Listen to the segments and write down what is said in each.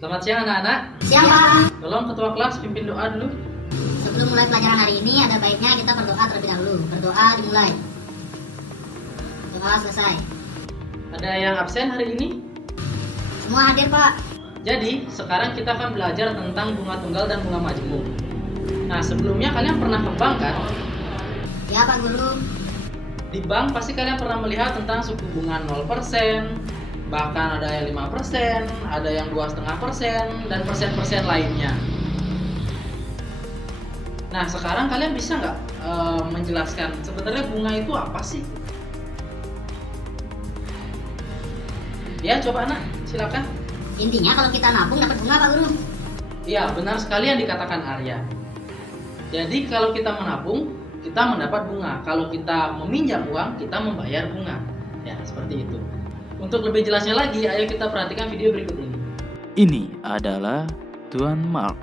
Selamat siang anak-anak. Siang Pak. Tolong ketua kelas pimpin doa dulu. Sebelum mulai pelajaran hari ini ada baiknya kita berdoa terlebih dahulu. Berdoa dimulai. Doa selesai. Ada yang absen hari ini? Semua hadir Pak. Jadi sekarang kita akan belajar tentang bunga tunggal dan bunga majemuk. Nah sebelumnya kalian pernah ke bank kan? Ya Pak Guru. Di bank pasti kalian pernah melihat tentang suku bunga 0%, bahkan ada yang 5%, ada yang 2,5%, dan persen-persen lainnya. Nah sekarang kalian bisa nggak menjelaskan sebenarnya bunga itu apa sih? Ya coba anak, silakan. Intinya kalau kita nabung dapat bunga Pak Guru. Iya benar sekali yang dikatakan Arya. Jadi kalau kita menabung, kita mendapat bunga. Kalau kita meminjam uang, kita membayar bunga. Ya seperti itu. Untuk lebih jelasnya lagi, ayo kita perhatikan video berikut ini. Ini adalah Tuan Mark.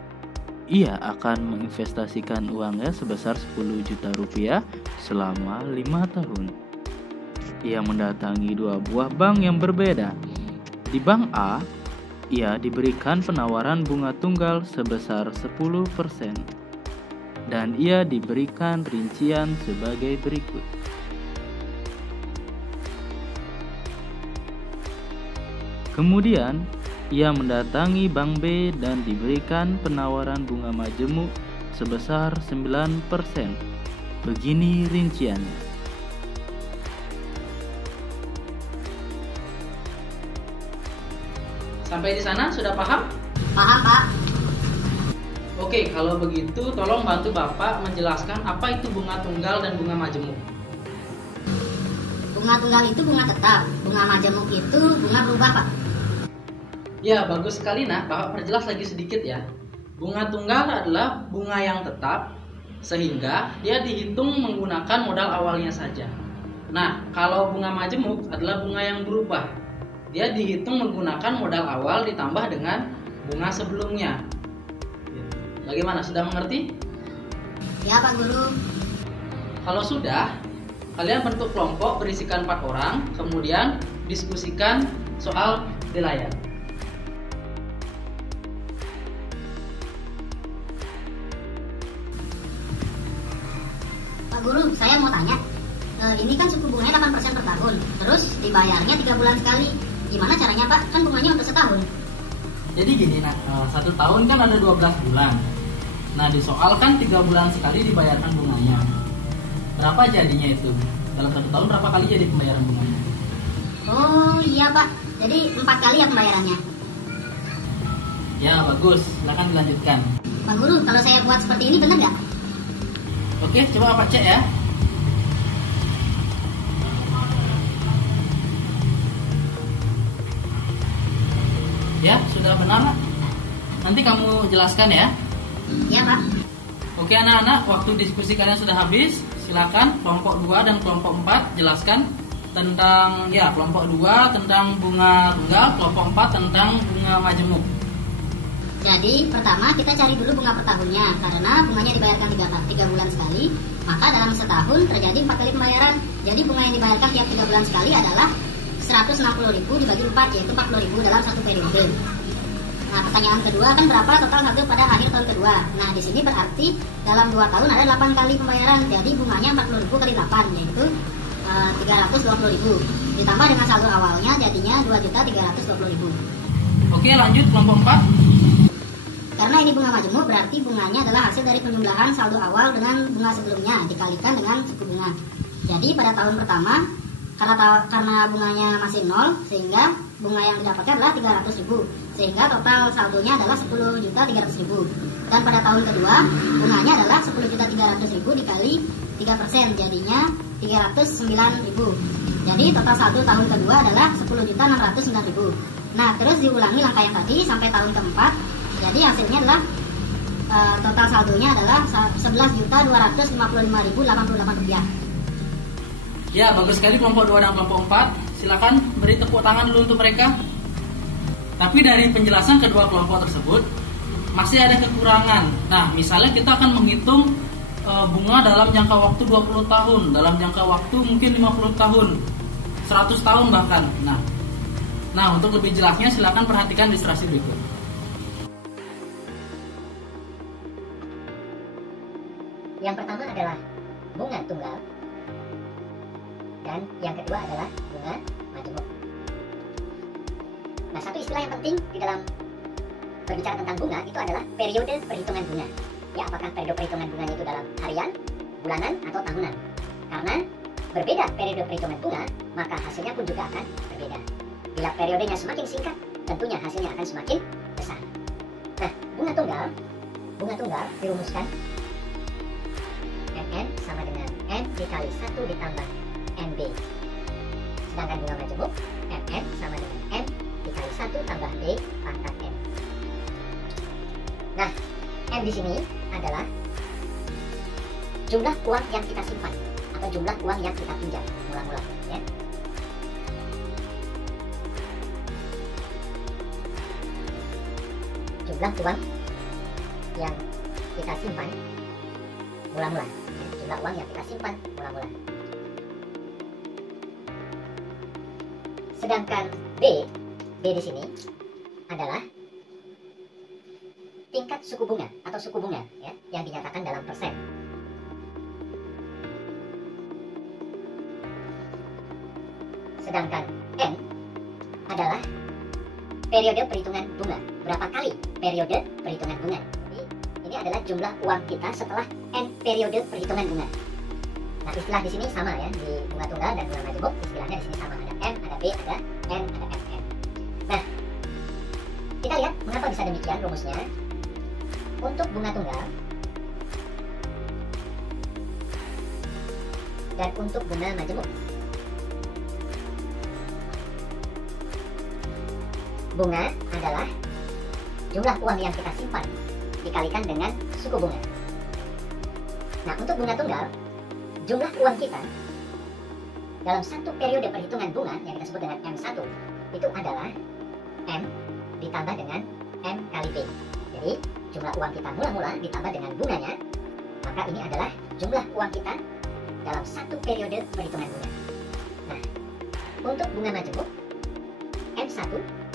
Ia akan menginvestasikan uangnya sebesar 10 juta rupiah selama 5 tahun. Ia mendatangi 2 buah bank yang berbeda. Di bank A, ia diberikan penawaran bunga tunggal sebesar 10%. Dan ia diberikan rincian sebagai berikut. Kemudian, ia mendatangi Bank B dan diberikan penawaran bunga majemuk sebesar 9%. Begini rinciannya. Sampai di sana sudah paham? Paham Pak. Oke, kalau begitu tolong bantu Bapak menjelaskan apa itu bunga tunggal dan bunga majemuk. Bunga tunggal itu bunga tetap. Bunga majemuk itu bunga berubah Pak. Ya, bagus sekali nak. Bapak perjelas lagi sedikit ya. Bunga tunggal adalah bunga yang tetap, sehingga dia dihitung menggunakan modal awalnya saja. Nah, kalau bunga majemuk adalah bunga yang berubah. Dia dihitung menggunakan modal awal ditambah dengan bunga sebelumnya. Bagaimana? Sudah mengerti? Ya Pak Guru. Kalau sudah, kalian bentuk kelompok berisikan 4 orang, kemudian diskusikan soal di layar. Pak Guru, saya mau tanya. Ini kan suku bunganya 8% per tahun. Terus dibayarnya 3 bulan sekali. Gimana caranya Pak? Kan bunganya untuk setahun. Jadi gini nak, 1 tahun kan ada 12 bulan. Nah disoalkan 3 bulan sekali dibayarkan bunganya. Berapa jadinya itu? Dalam 1 tahun berapa kali jadi pembayaran bunganya? Oh iya Pak. Jadi 4 kali ya pembayarannya. Ya bagus, silakan dilanjutkan. Pak Guru, kalau saya buat seperti ini benar nggak? Oke, coba Pak cek ya. Ya, sudah benar. Nanti kamu jelaskan ya. Ya Pak. Oke anak-anak, waktu diskusi kalian sudah habis. Silakan kelompok 2 dan kelompok 4 jelaskan tentang kelompok 2 tentang bunga tunggal, kelompok 4 tentang bunga majemuk. Jadi pertama kita cari dulu bunga per tahunnya. Karena bunganya dibayarkan 3 bulan sekali, maka dalam setahun terjadi 4 kali pembayaran. Jadi bunga yang dibayarkan tiap 3 bulan sekali adalah 160.000 dibagi 4, yaitu 40.000 dalam satu periode. Nah, pertanyaan kedua kan berapa total saldo pada akhir tahun kedua. Nah, di sini berarti dalam 2 tahun ada 8 kali pembayaran. Jadi bunganya 40.000 kali 8, yaitu 320.000. Ditambah dengan saldo awalnya jadinya 2.320.000. Oke, lanjut kelompok 4. Karena ini bunga majemuk, berarti bunganya adalah hasil dari penjumlahan saldo awal dengan bunga sebelumnya dikalikan dengan suku bunga. Jadi pada tahun pertama karena bunganya masih 0, sehingga bunga yang didapatkan adalah 300.000, sehingga total saldonya adalah 10.300.000. Dan pada tahun kedua bunganya adalah 10.300.000 dikali 3%, jadinya 309.000. Jadi total saldo tahun kedua adalah 10.609.000. Nah terus diulangi langkah yang tadi sampai tahun keempat. Jadi hasilnya adalah total saldonya adalah 11.255.088 rupiah. Ya, bagus sekali kelompok 2 dan kelompok 4. Silakan beri tepuk tangan dulu untuk mereka. Tapi dari penjelasan kedua kelompok tersebut masih ada kekurangan. Nah, misalnya kita akan menghitung bunga dalam jangka waktu 20 tahun, dalam jangka waktu mungkin 50 tahun, 100 tahun bahkan. Nah, untuk lebih jelasnya silakan perhatikan ilustrasi berikut. tunggal, dan yang kedua adalah bunga majemuk. Nah, satu istilah yang penting di dalam berbicara tentang bunga itu adalah periode perhitungan bunga. Ya, apakah periode perhitungan bunganya itu dalam harian, bulanan, atau tahunan? Karena berbeda periode perhitungan bunga, maka hasilnya pun juga akan berbeda. Bila periodenya semakin singkat, tentunya hasilnya akan semakin besar. Nah, bunga tunggal dirumuskan MN sama dengan M dikali 1 ditambah NB. Sedangkan bunga majemuk, MN sama dengan M dikali 1 tambah B pangkat N. Nah, M di sini adalah jumlah uang yang kita simpan atau jumlah uang yang kita pinjam mula-mula, ya. Jumlah uang yang kita simpan mula-mula, ya. Jumlah uang yang kita simpan mula-mula. Sedangkan B di sini adalah tingkat suku bunga atau suku bunga, ya, yang dinyatakan dalam persen. Sedangkan N adalah periode perhitungan bunga. Berapa kali periode perhitungan bunga? Jadi, ini adalah jumlah uang kita setelah N periode perhitungan bunga. Nah, istilah di sini sama, ya, di bunga tunggal dan bunga majemuk istilahnya di sini sama. Ada M, ada B, ada N, ada FN. Nah, kita lihat mengapa bisa demikian rumusnya. Untuk bunga tunggal dan untuk bunga majemuk, bunga adalah jumlah uang yang kita simpan dikalikan dengan suku bunga. Nah, untuk bunga tunggal, jumlah uang kita dalam satu periode perhitungan bunga yang kita sebut dengan M1 itu adalah M ditambah dengan M kali B. Jadi, jumlah uang kita mula-mula ditambah dengan bunganya, maka ini adalah jumlah uang kita dalam satu periode perhitungan bunga. Nah, untuk bunga majemuk, M1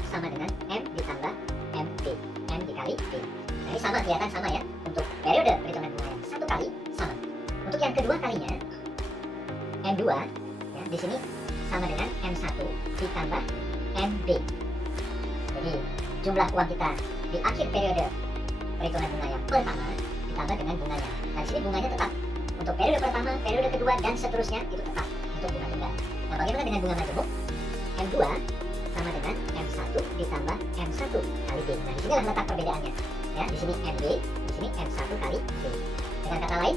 sama dengan M ditambah MB, M dikali B. Nah, ini sama, kelihatan sama, ya. Untuk periode perhitungan bunga yang satu kali sama. Untuk yang kedua kalinya, M2, ya, di sini sama dengan M1 ditambah MB. Jadi, jumlah uang kita di akhir periode perhitungan bunga yang pertama ditambah dengan bunganya. Nah, di sini bunganya tetap untuk periode pertama, periode kedua, dan seterusnya itu tetap untuk bunga tunggal. Nah, bagaimana dengan bunga majemuk? M2 sama dengan M1 ditambah M1 kali B. Nah, di sinilah letak perbedaannya. Ya, di sini MB, di sini M1 kali B. Dengan kata lain,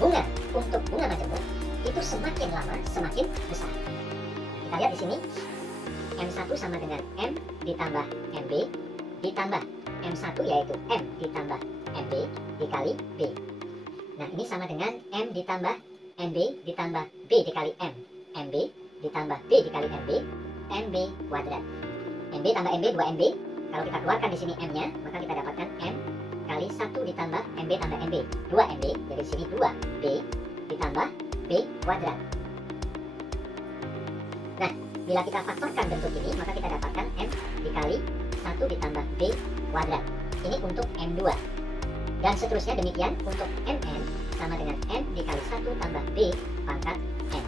bunga untuk bunga majemuk itu semakin lama semakin besar. Nah, kita lihat di sini M1 sama dengan M ditambah MB ditambah M1 yaitu M ditambah MB dikali B. Nah, ini sama dengan M ditambah MB ditambah B dikali M. MB ditambah B dikali MB, MB kuadrat. MB tambah MB 2MB. Kalau kita keluarkan di sini M-nya, maka kita dapatkan M kali 1 ditambah MB tambah MB 2MB. Jadi di sini 2B ditambah B kuadrat. Nah, bila kita faktorkan bentuk ini, maka kita dapatkan M dikali 1 ditambah B kuadrat. Ini untuk M2. Dan seterusnya demikian untuk Mn sama dengan M dikali 1 tambah B pangkat N.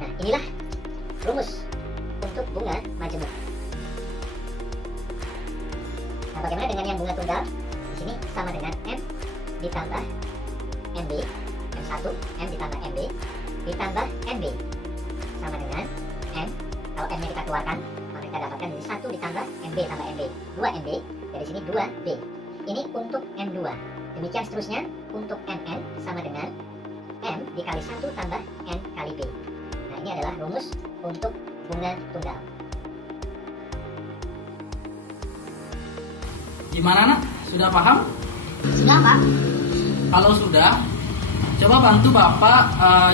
Nah, inilah rumus untuk bunga majemuk. Nah, bagaimana dengan yang bunga tunggal? Di sini sama dengan M ditambah MB, M1, M ditambah MB ditambah MB sama dengan M. Kalau M-nya kita keluarkan, maka kita dapatkan jadi 1 ditambah MB tambah MB 2MB. Dari sini 2B. Ini untuk M2. Demikian seterusnya untuk Mn sama dengan M dikali 1 tambah N kali B. Nah, ini adalah rumus untuk bunga tunggal. Gimana, Nak? Sudah paham? Sudah, Pak. Kalau sudah, coba bantu Bapak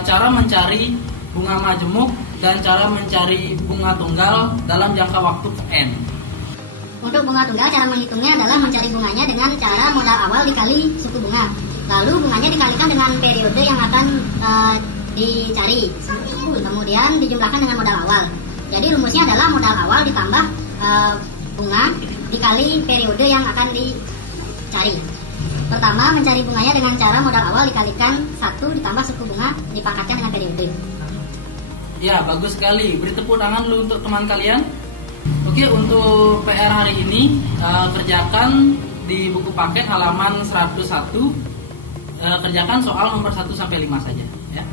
cara mencari bunga majemuk dan cara mencari bunga tunggal dalam jangka waktu N. Untuk bunga tunggal, cara menghitungnya adalah mencari bunganya dengan cara modal awal dikali suku bunga. Lalu bunganya dikalikan dengan periode yang akan dicari. Kemudian dijumlahkan dengan modal awal. Jadi rumusnya adalah modal awal ditambah bunga dikali periode yang akan dicari. Pertama, mencari bunganya dengan cara modal awal dikalikan 1 ditambah suku bunga dipangkatkan dengan periode. Ya, bagus sekali. Beri tepuk tangan dulu untuk teman kalian. Oke, untuk PR hari ini kerjakan di buku paket halaman 101. Kerjakan soal nomor 1 sampai 5 saja ya.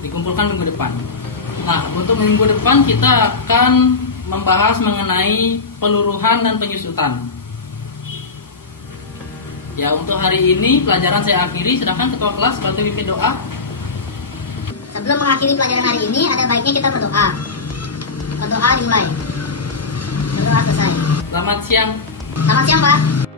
Dikumpulkan minggu depan. Nah, untuk minggu depan kita akan membahas mengenai peluruhan dan penyusutan. Ya, untuk hari ini pelajaran saya akhiri. Sedangkan ketua kelas bantu pimpin doa. Sebelum mengakhiri pelajaran hari ini, ada baiknya kita berdoa. Berdoa dimulai. Berdoa selesai. Selamat siang. Selamat siang, Pak.